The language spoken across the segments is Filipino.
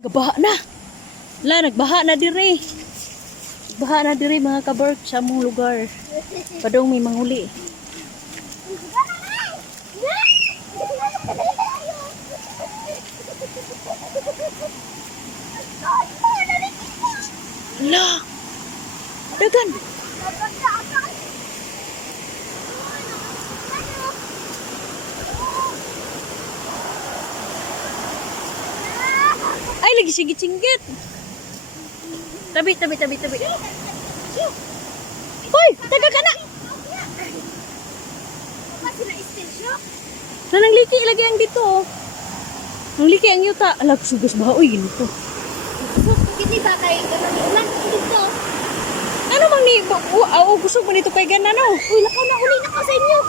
Gabaha na. Nagbaha na diri. Baha na diri mga kabark sa among lugar. Padong may manghuli. La. Dagan. Ay, lagi sigit-singgit. Tabi. Hoy, taga ka na. Nanangliki lagi ang dito. Nangliki ang yuta. Alag, sugas ba? Uy, ginito. Hindi ba kayo ulan dito? Ano mang ni... gusto mo nito kay gana, no? Uy, lakaw na uli na ko sa inyo.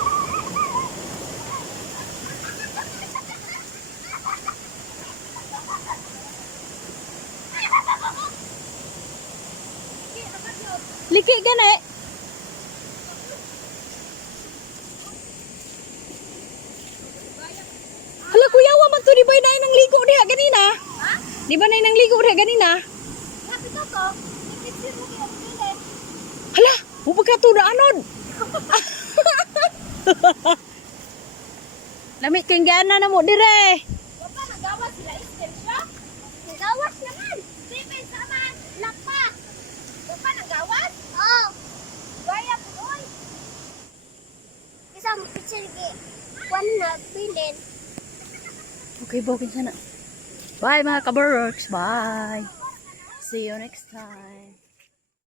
Liki gana eh. Hala, kuya, waman to. Di ba na nang ligo diha ganina? Ha? Di ba na nang ligo diha ganina? Sabi ko to, ikitsir mo kaya pilit. Hala, upag ka to na anod. Lamit kang gana na mo dire. Bapa, nagawas sila istensya? Nagawas naman. Steven, sama. Lapa. Bapa, nagawas? Oo. Gaya po doon. Isang picture one na bilin. Okay, bawin sana. Bye mga kabarks. Bye. See you next time.